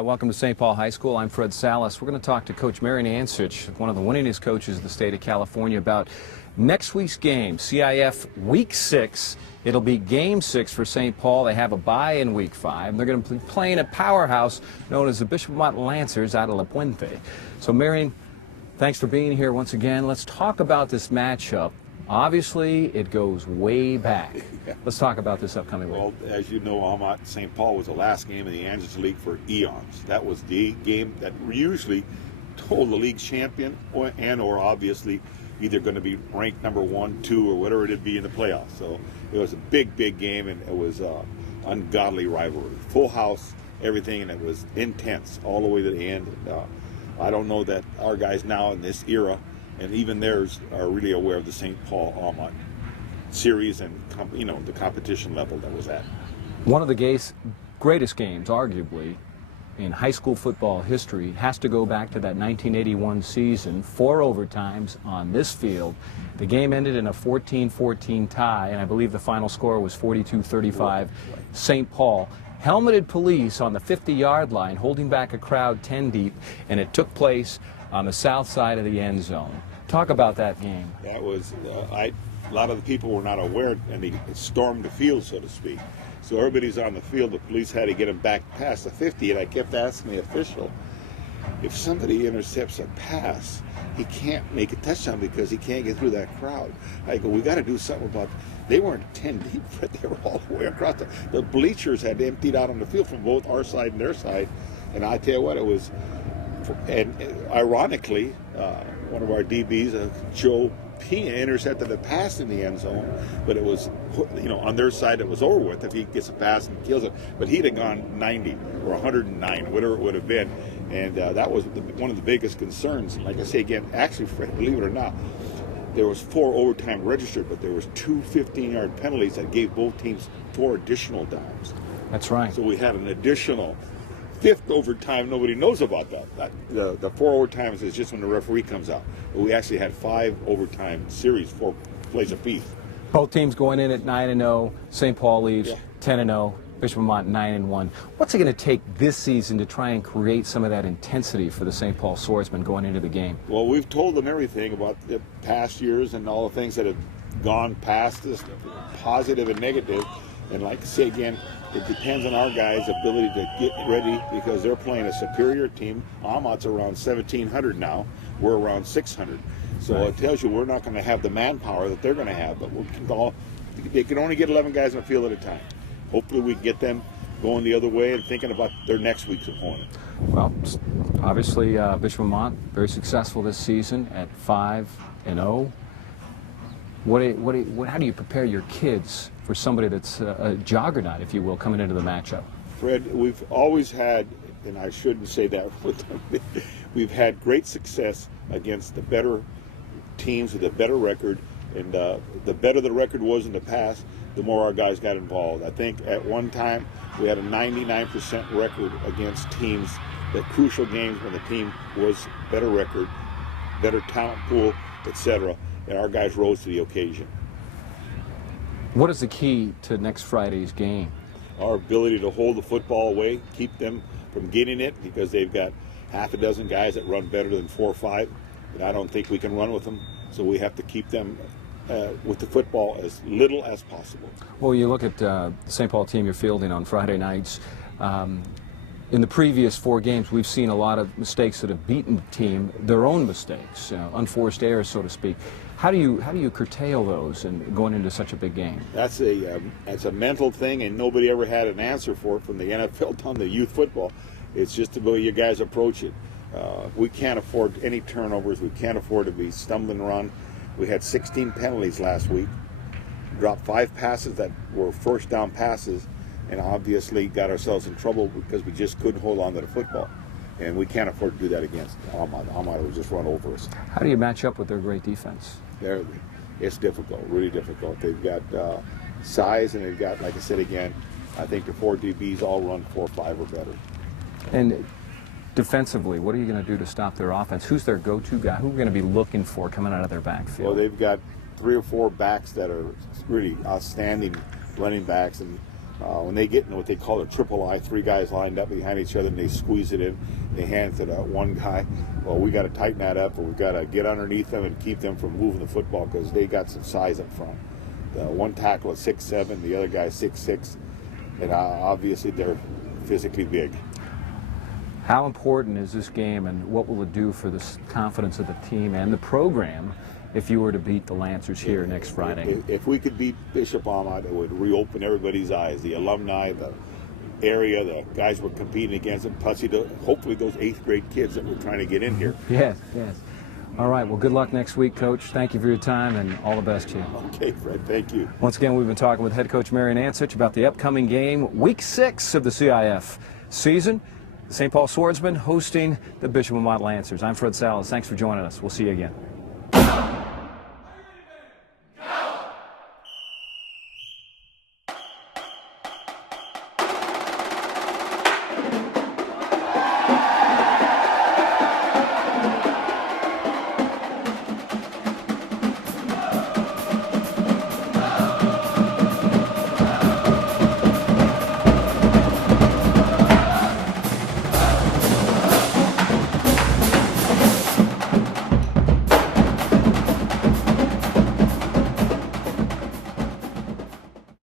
Hi, welcome to St. Paul High School. I'm Fred Salas. We're going to talk to Coach Marion Ansich, one of the winningest coaches in the state of California, about next week's game, CIF Week 6. It'll be Game 6 for St. Paul. They have a bye in Week 5. They're going to be playing a powerhouse known as the Bishop Amat Lancers out of La Puente. So, Marion, thanks for being here once again. Let's talk about this matchup. Obviously, it goes way back. Let's talk about this upcoming week. Well, as you know, Amat, St. Paul was the last game in the Angeles League for eons. That was the game that usually told the league champion or obviously either going to be ranked number 1, 2, or whatever it'd be in the playoffs. So it was a big, big game, and it was ungodly rivalry. Full house, everything, and it was intense all the way to the end. And, I don't know that our guys now in this era, and even theirs, are really aware of the St. Paul Amat series and the competition level that was at. One of the greatest games, arguably, in high school football history has to go back to that 1981 season, 4 overtimes on this field. The game ended in a 14-14 tie, and I believe the final score was 42-35. St. Paul. Helmeted police on the 50-yard line holding back a crowd 10 deep, and it took place on the south side of the end zone. Talk about that game. That was, a lot of the people were not aware, and they stormed the field, so to speak. So everybody's on the field. The police had to get them back past the 50, and I kept asking the official, if somebody intercepts a pass, he can't make a touchdown because he can't get through that crowd. I go, we got to do something about it. They weren't 10 deep, but they were all the way across. The bleachers had emptied out on the field from both our side and their side. And I tell you what, it was, and ironically, one of our DBs, Joe Pena, intercepted a pass in the end zone, but it was, on their side it was over with if he gets a pass and kills it. But he'd have gone 90 or 109, whatever it would have been. And that was one of the biggest concerns. Like I say again, actually, Fred, believe it or not, there was 4 overtime registered, but there was 2 15-yard penalties that gave both teams 4 additional dimes. That's right. So we had an additional 5th overtime. Nobody knows about that. The 4 overtimes is just when the referee comes out. But we actually had 5 overtime series, 4 plays apiece. Both teams going in at 9-0. St. Paul leaves 10-0. Bishop Amat 9-1. What's it going to take this season to try and create some of that intensity for the St. Paul Swordsmen going into the game? Well, we've told them everything about the past years and all the things that have gone past us, positive and negative. And like I say again, it depends on our guys' ability to get ready because they're playing a superior team. Amat's around 1,700 now. We're around 600. So It tells you we're not going to have the manpower that they're going to have. But they can only get 11 guys in the field at a time. Hopefully we can get them going the other way and thinking about their next week's opponent. Well, obviously Bishop Amat very successful this season at 5-0. How do you prepare your kids for somebody that's a juggernaut, if you will, coming into the matchup? Fred, we've always had, and I shouldn't say that with them, we've had great success against the better teams with a better record, and the better the record was in the past, the more our guys got involved. I think at one time we had a 99% record against teams, the crucial games when the team was better record, better talent pool, etc., and our guys rose to the occasion. What is the key to next Friday's game? Our ability to hold the football away, keep them from getting it, because they've got half a dozen guys that run better than 4 or 5, and I don't think we can run with them, so we have to keep them with the football as little as possible. Well, you look at the St. Paul team you're fielding on Friday nights. In the previous 4 games, we've seen a lot of mistakes that have beaten the team, their own mistakes, unforced errors, so to speak. How do you curtail those and going into such a big game? That's a mental thing, and nobody ever had an answer for it from the NFL down to youth football. It's just the way you guys approach it. We can't afford any turnovers. We can't afford to be stumbling around. We had 16 penalties last week, dropped 5 passes that were first down passes, and obviously got ourselves in trouble because we just couldn't hold on to the football. And we can't afford to do that against Amat. Amat will just run over us. How do you match up with their great defense? It's difficult, really difficult. They've got size, and they've got, like I said again, I think the 4 DBs all run 4-5 or better. And defensively, what are you going to do to stop their offense? Who's their go-to guy? Who are we going to be looking for coming out of their backfield? Well, they've got 3 or 4 backs that are really outstanding running backs, and When they get in what they call a triple I, 3 guys lined up behind each other and they squeeze it in, they hand it to that one guy. Well, we got to tighten that up, or we got to get underneath them and keep them from moving the football because they got some size up front. The one tackle is 6'7", the other guy is 6'6", and obviously they're physically big. How important is this game, and what will it do for the confidence of the team and the program if you were to beat the Lancers here next Friday? If we could beat Bishop Amat, it would reopen everybody's eyes. The alumni, the area, the guys we're competing against, and plus hopefully those 8th grade kids that we're trying to get in here. Yes, yes. All right, well, good luck next week, Coach. Thank you for your time, and all the best to you. Okay, Fred, thank you. Once again, we've been talking with head coach Marion Ansich about the upcoming game, Week 6 of the CIF season. St. Paul Swordsmen hosting the Bishop Amat Lancers. I'm Fred Salas. Thanks for joining us. We'll see you again.